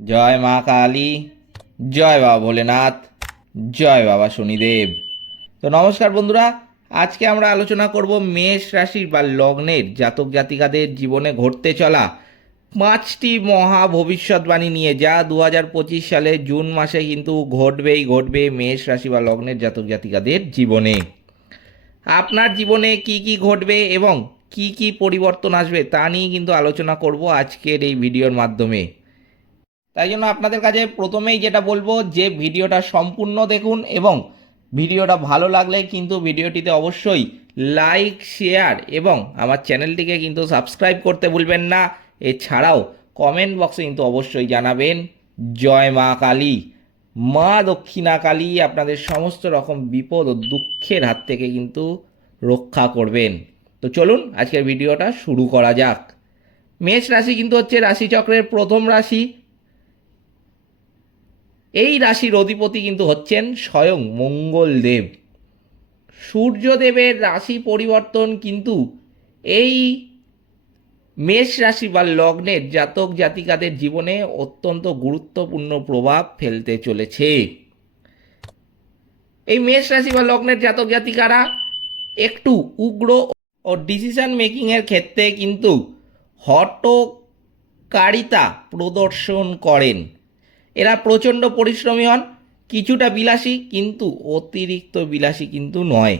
জয় মা কালী, জয় বাবা ভোলেনাথ, জয় বাবা শনিদেব। তো নমস্কার বন্ধুরা, আজকে আমরা আলোচনা করব মেষ রাশির বা লগ্নের জাতক জাতিকাদের জীবনে ঘটতে চলা পাঁচটি মহা ভবিষ্যৎবাণী নিয়ে, যা দু সালে জুন মাসে কিন্তু ঘটবেই, ঘটবে মেষ রাশি বা লগ্নের জাতক জাতিকাদের জীবনে। আপনার জীবনে কি কি ঘটবে এবং কি কি পরিবর্তন আসবে তা নিয়ে কিন্তু আলোচনা করব আজকের এই ভিডিওর মাধ্যমে। তাই জন্য আপনাদের কাছে প্রথমেই যেটা বলব যে ভিডিওটা সম্পূর্ণ দেখুন এবং ভিডিওটা ভালো লাগলে কিন্তু ভিডিওটিতে অবশ্যই লাইক, শেয়ার এবং আমার চ্যানেলটিকে কিন্তু সাবস্ক্রাইব করতে ভুলবেন না। এছাড়াও কমেন্ট বক্সে কিন্তু অবশ্যই জানাবেন। জয় মা কালী। মা দক্ষিণা কালী আপনাদের সমস্ত রকম বিপদ ও দুঃখের হাত থেকে কিন্তু রক্ষা করবেন। তো চলুন আজকের ভিডিওটা শুরু করা যাক। মেষ রাশি কিন্তু হচ্ছে রাশিচক্রের প্রথম রাশি। এই রাশির অধিপতি কিন্তু হচ্ছেন স্বয়ং মঙ্গলদেব। সূর্যদেবের রাশি পরিবর্তন কিন্তু এই মেষ রাশি বা লগ্নের জাতক জাতিকাদের জীবনে অত্যন্ত গুরুত্বপূর্ণ প্রভাব ফেলতে চলেছে। এই মেষ রাশি বা লগ্নের জাতক জাতিকারা একটু উগ্র ও ডিসিশন মেকিংয়ের ক্ষেত্রে কিন্তু হটকারিতা প্রদর্শন করেন। এরা প্রচণ্ড পরিশ্রমী হন, কিছুটা বিলাসী কিন্তু অতিরিক্ত বিলাসী কিন্তু নয়।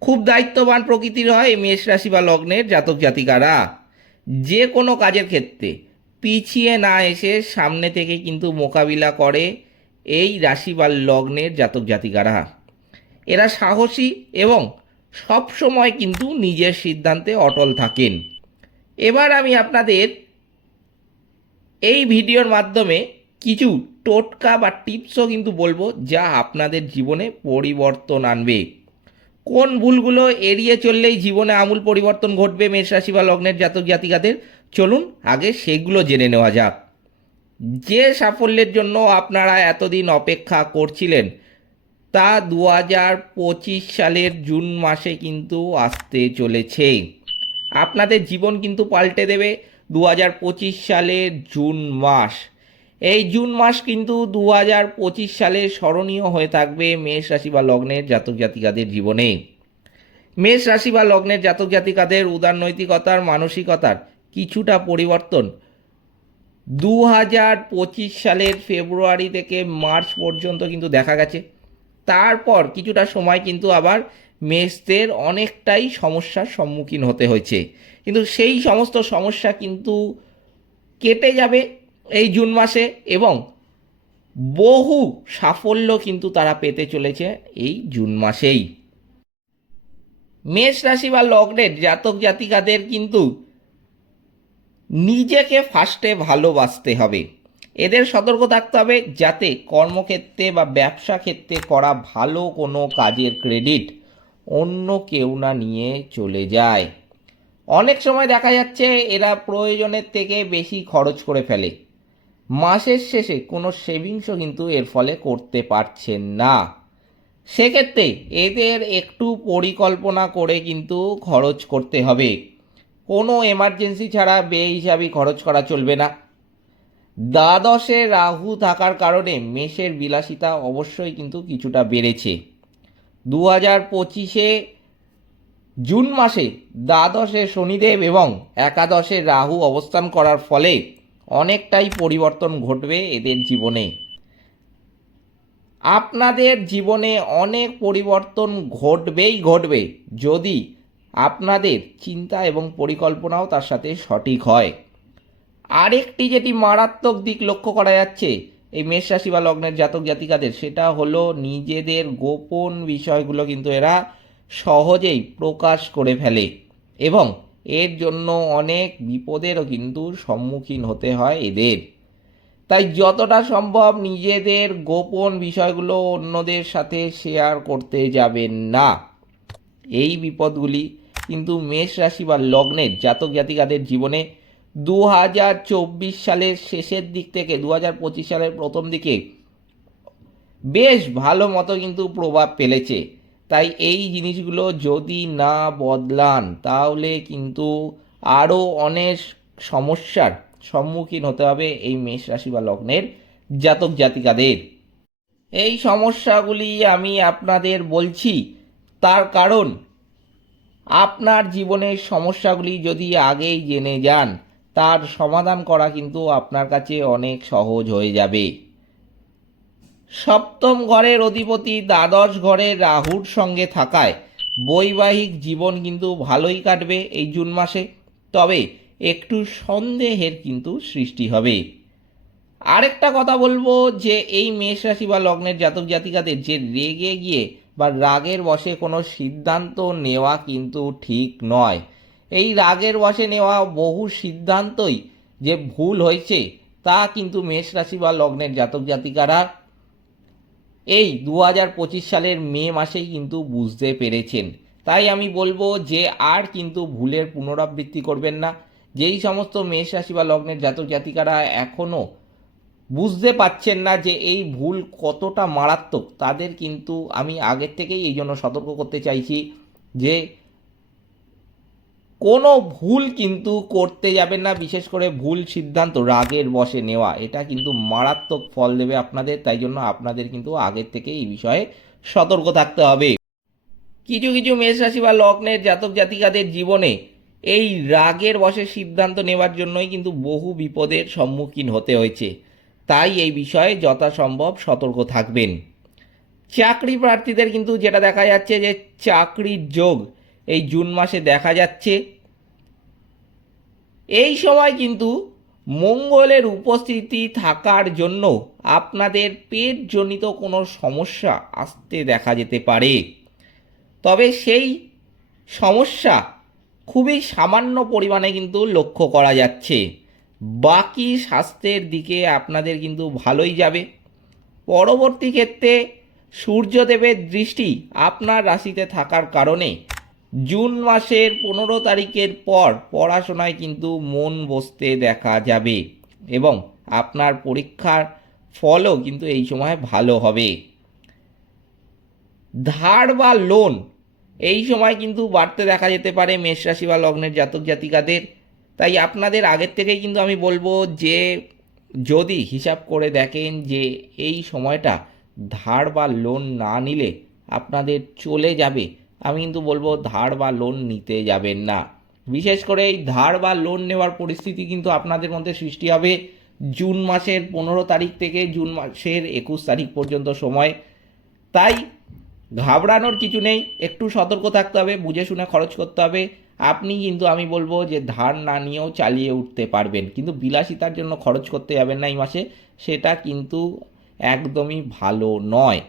খুব দায়িত্ববান প্রকৃতির হয় মেষ রাশি বা লগ্নের জাতক জাতিকারা। যে কোনো কাজের ক্ষেত্রে পিছিয়ে না এসে সামনে থেকে কিন্তু মোকাবিলা করে এই রাশি বা লগ্নের জাতক জাতিকারা। এরা সাহসী এবং সব সময় কিন্তু নিজের সিদ্ধান্তে অটল থাকেন। এবার আমি আপনাদের এই ভিডিওর মাধ্যমে কিছু টোটকা বা টিপসও কিন্তু বলব যা আপনাদের জীবনে পরিবর্তন আনবে। কোন ভুলগুলো এড়িয়ে চললেই জীবনে আমূল পরিবর্তন ঘটবে মেষ রাশি বা লগ্নের জাতক জাতিকাদের? চলুন আগে সেগুলো জেনে নেওয়া যাক। যে সাফল্যের জন্য আপনারা এতদিন অপেক্ষা করছিলেন, তা দু হাজার পঁচিশ সালের জুন মাসে কিন্তু আসতে চলেছে। আপনাদের জীবন কিন্তু পাল্টে দেবে দু হাজার পঁচিশ সালের জুন মাস। এই জুন মাস কিন্তু দু হাজার পঁচিশ সালে স্মরণীয় হয়ে থাকবে মেষ রাশি বা লগ্নের জাতক জাতিকাদের জীবনে। মেষ রাশি বা লগ্নের জাতক জাতিকাদের উদারনৈতিকতার, মানসিকতার কিছুটা পরিবর্তন দু হাজার পঁচিশ সালের ফেব্রুয়ারি থেকে মার্চ পর্যন্ত কিন্তু দেখা গেছে। তারপর কিছুটা সময় কিন্তু আবার মেষদের অনেকটাই সমস্যার সম্মুখীন হতে হয়েছে। কিন্তু সেই সমস্ত সমস্যা কিন্তু কেটে যাবে। এই জুন মাসে এবং বহু সাফল্য কিন্তু তারা পেতে চলেছে এই জুন মাসেই। মেষ রাশি বা লগ্নের জাতক জাতিকাদের কিন্তু নিজেকে ফার্স্টে ভালোবাসতে হবে। এদের সতর্ক থাকতে হবে যাতে কর্মক্ষেত্রে বা ব্যবসা ক্ষেত্রে করা ভালো কোনো কাজের ক্রেডিট অন্য কেউ না নিয়ে চলে যায়। অনেক সময় দেখা যাচ্ছে এরা প্রয়োজনের থেকে বেশি খরচ করে ফেলে। মাসের শেষে কোনো সেভিংসও কিন্তু এর ফলে করতে পারছেন না। সেক্ষেত্রে এদের একটু পরিকল্পনা করে কিন্তু খরচ করতে হবে। কোনো এমার্জেন্সি ছাড়া বে বেহিসাবি খরচ করা চলবে না। দ্বাদশে রাহু থাকার কারণে মেষের বিলাসিতা অবশ্যই কিন্তু কিছুটা বেড়েছে। দু হাজার পঁচিশে জুন মাসে দ্বাদশে শনিদেব এবং একাদশে রাহু অবস্থান করার ফলে অনেকটাই পরিবর্তন ঘটবে এদের জীবনে। আপনাদের জীবনে অনেক পরিবর্তন ঘটবেই ঘটবে যদি আপনাদের চিন্তা এবং পরিকল্পনাও তার সাথে সঠিক হয়। আরেকটি যেটি মারাত্মক দিক লক্ষ্য করা যাচ্ছে এই মেষ রাশি বা লগ্নের জাতক জাতিকাদের, সেটা হলো নিজেদের গোপন বিষয়গুলো কিন্তু এরা সহজেই প্রকাশ করে ফেলে এবং এর জন্য অনেক বিপদেরও কিন্তু সম্মুখীন হতে হয় এদের। তাই যতটা সম্ভব নিজেদের গোপন বিষয়গুলো অন্যদের সাথে শেয়ার করতে যাবেন না। এই বিপদগুলি কিন্তু মেষ রাশি বা লগ্নের জাতক জাতিকাদের জীবনে দু হাজার চব্বিশ সালের শেষের দিক থেকে দু হাজার পঁচিশ সালের প্রথম দিকে বেশ ভালো মতো কিন্তু প্রভাব ফেলেছে। তাই এই জিনিসগুলো যদি না বদলান, তাহলে কিন্তু আরও অনেক সমস্যার সম্মুখীন হতে হবে এই মেষ রাশি বা লগ্নের জাতক জাতিকাদের। এই সমস্যাগুলি আমি আপনাদের বলছি, তার কারণ আপনার জীবনের সমস্যাগুলি যদি আগেই জেনে যান, তার সমাধান করা কিন্তু আপনার কাছে অনেক সহজ হয়ে যাবে। সপ্তম ঘরের অধিপতি দ্বাদশ ঘরের রাহুর সঙ্গে থাকায় বৈবাহিক জীবন কিন্তু ভালোই কাটবে এই জুন মাসে। তবে একটু সন্দেহের কিন্তু সৃষ্টি হবে। আরেকটা কথা বলব যে এই মেষ রাশি বা লগ্নের জাতক জাতিকাদের যে রেগে গিয়ে বা রাগের বশে কোনো সিদ্ধান্ত নেওয়া কিন্তু ঠিক নয়। এই রাগের বশে নেওয়া বহু সিদ্ধান্তই যে ভুল হয়েছে তা কিন্তু মেষ রাশি বা লগ্নের জাতক জাতিকারা এই দু হাজার পঁচিশ সালের মে মাসেই কিন্তু বুঝতে পেরেছেন। তাই আমি বলব যে আর কিন্তু ভুলের পুনরাবৃত্তি করবেন না। যেই সমস্ত মেষ রাশি বা লগ্নের জাতক জাতিকারা এখনও বুঝতে পাচ্ছেন না যে এই ভুল কতটা মারাত্মক, তাদের কিন্তু আমি আগের থেকেই এই জন্য সতর্ক করতে চাইছি যে কোনো ভুল কিন্তু করতে যাবেন না, বিশেষ করে ভুল সিদ্ধান্ত রাগের বসে নেওয়া। এটা কিন্তু মারাত্মক ফল দেবে আপনাদের, তাই জন্য আপনাদের কিন্তু আগের থেকে এই বিষয়ে সতর্ক থাকতে হবে। কিছু কিছু মেষ রাশি বা লগ্নের জাতক জাতিকাদের জীবনে এই রাগের বসে সিদ্ধান্ত নেওয়ার জন্যই কিন্তু বহু বিপদের সম্মুখীন হতে হয়েছে। তাই এই বিষয়ে যথাসম্ভব সতর্ক থাকবেন। চাকরি প্রার্থীদের কিন্তু যেটা দেখা যাচ্ছে যে, চাকরির যোগ এই জুন মাসে দেখা যাচ্ছে। এই সময় কিন্তু মঙ্গলের উপস্থিতি থাকার জন্য আপনাদের পেটজনিত কোনো সমস্যা আসতে দেখা যেতে পারে। তবে সেই সমস্যা খুবই সামান্য পরিমাণে কিন্তু লক্ষ্য করা যাচ্ছে। বাকি স্বাস্থ্যের দিকে আপনাদের কিন্তু ভালোই যাবে। পরবর্তী ক্ষেত্রে সূর্যদেবের দৃষ্টি আপনার রাশিতে থাকার কারণে জুন মাসের পনেরো তারিখের পর পড়াশোনায় কিন্তু মন বসতে দেখা যাবে এবং আপনার পরীক্ষার ফলও কিন্তু এই সময় ভালো হবে। ধার বা লোন এই সময় কিন্তু বাড়তে দেখা যেতে পারে মেষ রাশি বা লগ্নের জাতক জাতিকাদের। তাই আপনাদের আগের থেকেই কিন্তু আমি বলব যে, যদি হিসাব করে দেখেন যে এই সময়টা ধার বা লোন না নিলে আপনাদের চলে যাবে আমি কিন্তু বলব ধার বা লোন নিতে যাবেন না। বিশেষ করে এই ধার বা লোন নেওয়ার পরিস্থিতি কিন্তু আপনাদের মধ্যে সৃষ্টি হবে জুন মাসের পনেরো তারিখ থেকে জুন মাসের একুশ তারিখ পর্যন্ত সময়। তাই ঘাবড়ানোর কিছু নেই, একটু সতর্ক থাকতে হবে, বুঝে শুনে খরচ করতে হবে। আপনি কিন্তু আমি বলব যে ধার না নিয়েও চালিয়ে উঠতে পারবেন, কিন্তু বিলাসিতার জন্য খরচ করতে যাবেন না এই মাসে, সেটা কিন্তু একদমই ভালো নয়।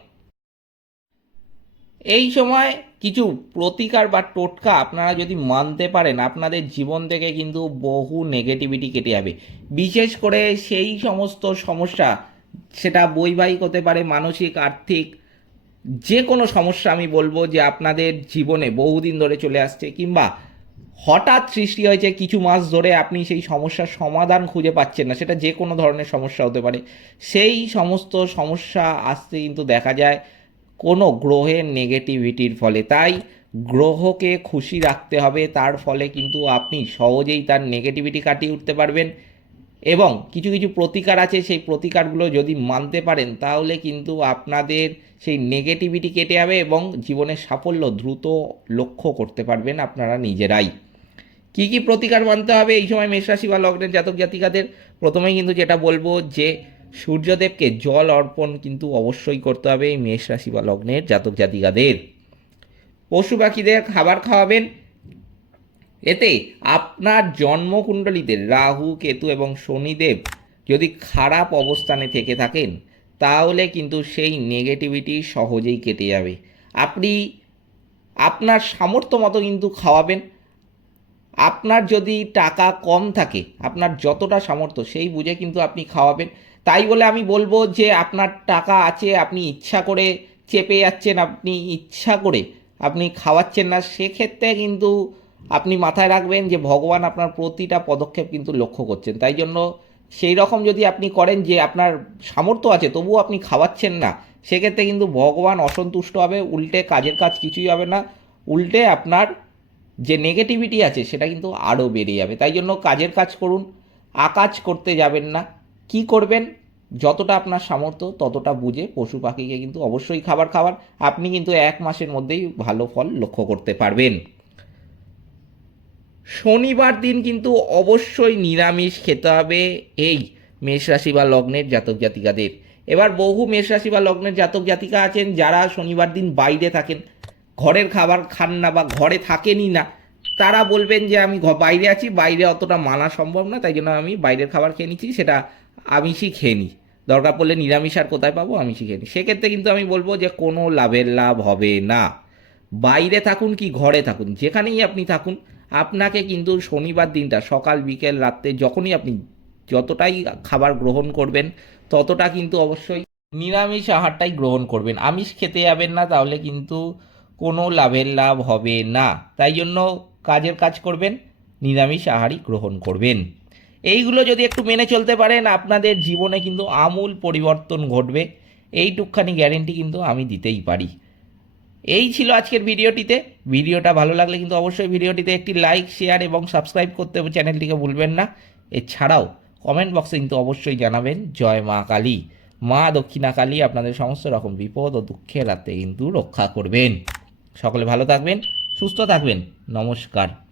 এই সময় কিছু প্রতিকার বা টোটকা আপনারা যদি মানতে পারেন, আপনাদের জীবন থেকে কিন্তু বহু নেগেটিভিটি কেটে যাবে। বিশেষ করে সেই সমস্ত সমস্যা, সেটা বৈবাহিক হতে পারে, মানসিক, আর্থিক যে কোনো সমস্যা আমি বলব যে আপনাদের জীবনে বহুদিন ধরে চলে আসছে, কিংবা হঠাৎ সৃষ্টি হয়েছে কিছু মাস ধরে আপনি সেই সমস্যার সমাধান খুঁজে পাচ্ছেন না, সেটা যে কোনো ধরনের সমস্যা হতে পারে। সেই সমস্ত সমস্যা আসতে কিন্তু দেখা যায়। কোনো গ্রহের নেগেটিভিটির ফলে। তাই গ্রহকে খুশি রাখতে হবে, তার ফলে কিন্তু আপনি সহজেই তার নেগেটিভিটি কাটিয়ে উঠতে পারবেন। এবং কিছু কিছু প্রতিকার আছে, সেই প্রতিকারগুলো যদি মানতে পারেন, তাহলে কিন্তু আপনাদের সেই নেগেটিভিটি কেটে যাবে এবং জীবনের সাফল্য দ্রুত লক্ষ্য করতে পারবেন আপনারা নিজেরাই। কি কি প্রতিকার মানতে হবে? এই সময় মেষরাশি বা লগ্নের জাতক জাতিকাদের প্রথমেই কিন্তু যেটা বলব যে সূর্যদেবকে জল অর্পণ কিন্তু অবশ্যই করতে হবে এই মেষ রাশি বা লগ্নের জাতক জাতিকাদের। পশু পাখিদের খাবার খাওয়াবেন। এতে আপনার জন্মকুণ্ডলীতে রাহু, কেতু এবং শনিদেব যদি খারাপ অবস্থানে থেকে থাকেন, তাহলে কিন্তু সেই নেগেটিভিটি সহজেই কেটে যাবে। আপনি আপনার সামর্থ্য মতো কিন্তু খাওয়াবেন। আপনার যদি টাকা কম থাকে, আপনার যতটা সামর্থ্য সেই বুঝে কিন্তু আপনি খাওয়াবেন। তাই বলে আমি বলব যে আপনার টাকা আছে, আপনি ইচ্ছা করে চেপে যাচ্ছেন, আপনি ইচ্ছা করে আপনি খাওয়াচ্ছেন না, সেক্ষেত্রে কিন্তু আপনি মাথায় রাখবেন যে ভগবান আপনার প্রতিটা পদক্ষেপ কিন্তু লক্ষ্য করছেন। তাই জন্য সেই রকম যদি আপনি করেন যে আপনার সামর্থ্য আছে, তবুও আপনি খাওয়াচ্ছেন না, সেক্ষেত্রে কিন্তু ভগবান অসন্তুষ্ট হবে, উল্টে কাজের কাজ কিছুই হবে না, উল্টে আপনার যে নেগেটিভিটি আছে, সেটা কিন্তু আরও বেড়ে যাবে। তাই জন্য কাজের কাজ করুন, আকাজ করতে যাবেন না। কি করবেন, যতটা আপনার সামর্থ্য ততটা বুঝে পশু পাখিকে কিন্তু অবশ্যই খাবার খাবার আপনি কিন্তু এক মাসের মধ্যেই ভালো ফল লক্ষ্য করতে পারবেন। শনিবার দিন কিন্তু অবশ্যই নিরামিষ খেতে হবে এই মেষ রাশি বা লগ্নের জাতক জাতিকাদের। এবার বহু মেষ রাশি বা লগ্নের জাতক জাতিকা আছেন, যারা শনিবার দিন বাইরে থাকেন, ঘরের খাবার খান না বা ঘরে থাকেনই না। তারা বলবেন যে, আমি বাইরে আছি, বাইরে অতটা মানা সম্ভব না, তাই জন্য আমি বাইরের খাবার খেয়ে নিচ্ছি, সেটা আমিষই খেয়ে নিই দরকার পড়লে নিরামিষ আর কোথায় পাবো? আমিষই খেয়ে নিই সেক্ষেত্রে কিন্তু আমি বলব যে, কোনো লাভের লাভ হবে না। বাইরে থাকুন কি ঘরে থাকুন? যেখানেই আপনি থাকুন, আপনাকে কিন্তু শনিবার দিনটা, সকাল, বিকেল, রাত্রে যখনই আপনি যতটাই খাবার গ্রহণ করবেন, ততটা কিন্তু অবশ্যই নিরামিষ আহারটাই গ্রহণ করবেন। আমিষ খেতে যাবেন না, তাহলে কিন্তু কোনো লাভের লাভ হবে না। তাই জন্য কাজের কাজ করবেন, নিরামিষ আহারই গ্রহণ করবেন। এইগুলো যদি একটু মেনে চলতে পারেন, আপনাদের জীবনে কিন্তু আমূল পরিবর্তন ঘটবে। এইটুকখানি গ্যারেন্টি কিন্তু আমি দিতেই পারি। এই ছিল আজকের ভিডিওটিতে। ভিডিওটা ভালো লাগলে কিন্তু অবশ্যই ভিডিওটিতে একটি লাইক শেয়ার এবং সাবস্ক্রাইব করতে চ্যানেলটিকে ভুলবেন না। এছাড়াও কমেন্ট বক্সে কিন্তু অবশ্যই জানাবেন, জয় মা কালী। মা দক্ষিণা কালী আপনাদের সমস্ত রকম বিপদ ও দুঃখের রাতে কিন্তু রক্ষা করবেন। সকলে ভালো থাকবেন, সুস্থ থাকবেন। নমস্কার।